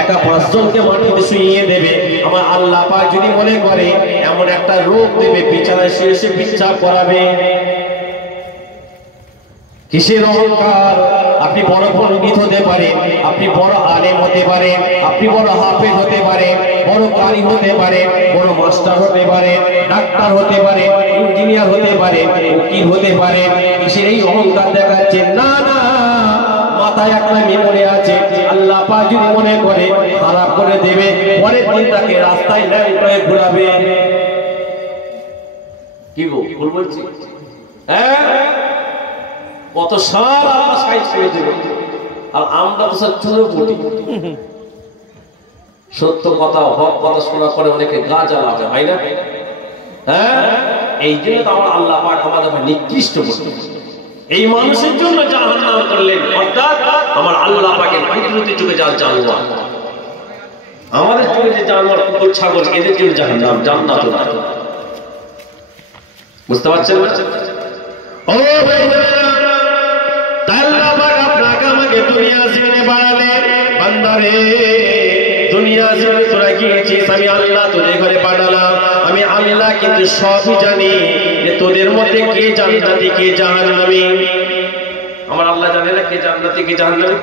একা 5 জনকে মাটিতে শুইয়ে দেবে। আমার আল্লাহ পাক যদি মনে করে এমন একটা রোগ দেবে, বিছানায় শুয়ে শুয়ে পেচ্ছাপ করাবে। কিসের অহংকার? আপনি বড় পণ্ডিত হতে পারেন, আপনি বড় আলেম হতে পারেন, আপনি বড় হাফেজ হতে পারেন, বড় কারি হতে পারেন, বড় মাস্টার হতে পারেন, ডাক্তার হতে পারেন, ইঞ্জিনিয়ার হতে পারেন, উকিল হতে পারেন। কিসের এই অহংকার দেখাচ্ছেন? না না, মাথায় একটা মেমোরি আছে। আল্লাহ পাক যদি মনে করে খারাপ করে দেবে, পরের দিন তাকে রাস্তায় ল্যাংটায় ঘোরাবে। কি গো ভুল বলছি? হ্যাঁ, কত সার আল্লাহ সাইজ করে দেবে, আর আমরা বসে চুলো পুটি। সত্য কথা, হক কথা শোনা করে অনেকে গা জ্বালাবে, হয় না? হ্যাঁ, এই জন্য তো আমার আল্লাহ পাক আমাদের নিকৃষ্ট করলেন। এই মানুষের জন্য জাহান্নাম করলেন, অর্থাৎ আমার আল্লাহ পাকের কুদরতি চোখে যা জানোয়ার, আমাদের চোখে যে জানোয়ার কুকুর ছাগল, এদের জন্য জাহান্নাম, জান্নাত না। বুঝতে পারছেন? ও ভাই, আল্লাহ পাক আপনাকে আমাকে দুনিয়া জীবনে বানালেন। বান্দারে, দুনিয়া জীবনে তোরা গিয়েছিস, আমি আল্লাহ তোদের ঘরে পাঠালাম। আমি আল্লাহ কিন্তু সবই জানি যে তোদের মধ্যে কে জান্নাতি কে জাহান্নামী। আমার আল্লাহ জানে না কে জান্নাতি কে জাহান্নামী?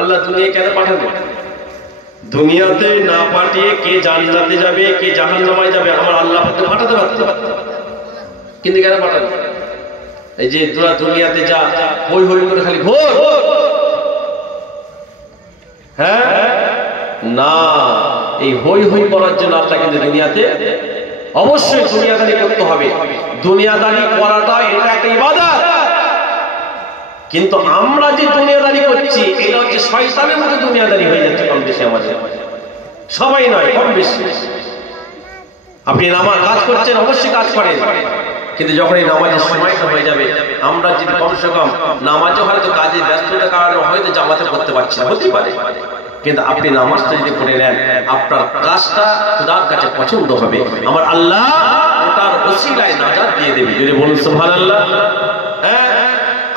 আল্লাহ দুনিয়া কেন পাঠাবে? দুনিয়াতে না পাঠিয়ে কে জান্নাতে যাবে কে জাহান্নামে যাবে আমার আল্লাহ পাঠাতে পারতেন, কিন্তু কেন পাঠাবে? এই যে তোরা দুনিয়াতে যা হই হই করে খালি ঘোর, হ্যাঁ না, এই হই হই করার জন্য আল্লাহ কিন্তু দুনিয়াতে অবশ্যই দুনিয়াদারি করতে হবে। দুনিয়াদারি করাটা এটা একটা ইবাদত, কিন্তু আমরা যে দুনিয়াদারি করছি এটা হচ্ছে শয়তানের মতো দুনিয়াদারি হয়ে যাচ্ছে কম বেশি আমাদের, সবাই নয় কম বেশি। আপনি নামাজ কাজ করছেন, অবশ্যই কাজ করেন, কিন্তু যখন এই নামাজের সময়টা হয়ে যাবে, আমরা যদি কমসে কম নামাজও হয়তো কাজে ব্যস্ততার কারণে হয়তো জামাতে করতে পারছি না, হতেই পারে, কিন্তু আপনি নামাজটা যদি পড়ে নেন আপনার কাজটা খোদার কাছে পছন্দ হবে। আমার আল্লাহ ওটার ওসিলায় নাজাত দিয়ে দেবে। যদি বলুন সুবহানাল্লাহ। হ্যাঁ,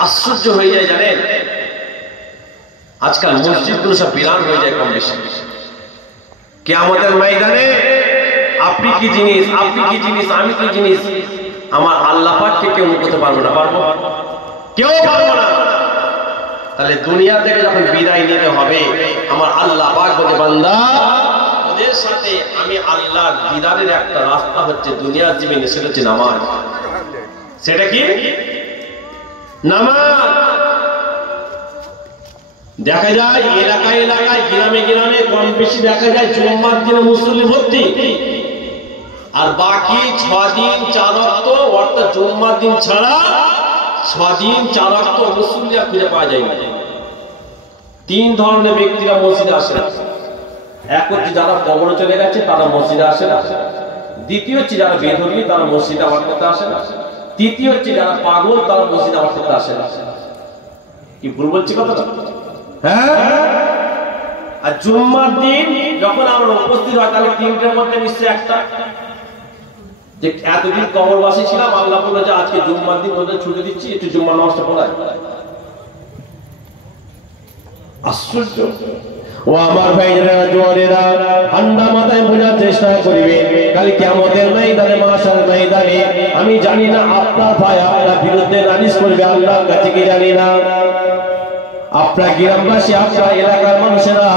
আশ্চর্য হয়ে যায় জানেন, আজকাল মসজিদগুলো সব বিরান হয়ে যায় কম বেশি। কিয়ামতের ময়দানে আপনি কি জিনিস, আপনি কি জিনিস, আমি কি জিনিস, আমার আল্লাহ পাককে কেউ করতে পারবো না, পারবো কেউ পারবো না। তাহলে দুনিয়া থেকে যখন বিদায় নিতে হবে, আমার আল্লাহ পাক বলে বান্দা ওদের সাথে আমি আল্লাহর দিদারের একটা রাস্তা হচ্ছে দুনিয়ার জীবনে, সেটা হচ্ছে নামাজ। সেটা কি? নামাজ। দেখা যায় এলাকায় এলাকায়, গ্রামে গ্রামে কম বেশি দেখা যায় জুম্মার দিনে মুসল্লি ভর্তি, আর বাকি 6 দিন 4 ওয়াক্ত, অর্থাৎ জুম্মার দিন ছাড়া 6 দিন 4 ওয়াক্ত মুসল্লি আর খুঁজে পাওয়া যায় না। 3 ধরনের ব্যক্তিরা মসজিদে আসে না। এক হচ্ছে যারা কবরে চলে গেছে তারা মসজিদে আসে না, দ্বিতীয় হচ্ছে যারা বেধর্মী তারা মসজিদে আবার করতে আসে না, তৃতীয় হচ্ছে যারা পাগল তারা মসজিদে আবার করতে আসে না। কি ভুল বলছি কথাটা? হ্যাঁ, আর জুম্মার দিন যখন আমরা উপস্থিত হয় তাহলে 3টার মধ্যে নিশ্চয়ই একটা, যে এতদিন কবরবাসী ছিলাম, আল্লাহ বলল যে আজকে জুম্মার দিন ওদের ছুটি দিচ্ছি, একটু জুম্মা নামাজটা পড়াই। আশ্চর্য। ও আমার ভাইরা জোয়ারেরা, ঠান্ডা মাথায় বোঝার চেষ্টা করবে, কাল কিয়ামতের ময়দানে, মাশার ময়দানে আমি জানি না আপনার ভাই আপনার বিরুদ্ধে নালিশ করবে আল্লাহর কাছে কি জানি না। আপনার গ্রামবাসী, আপনার এলাকার মানুষেরা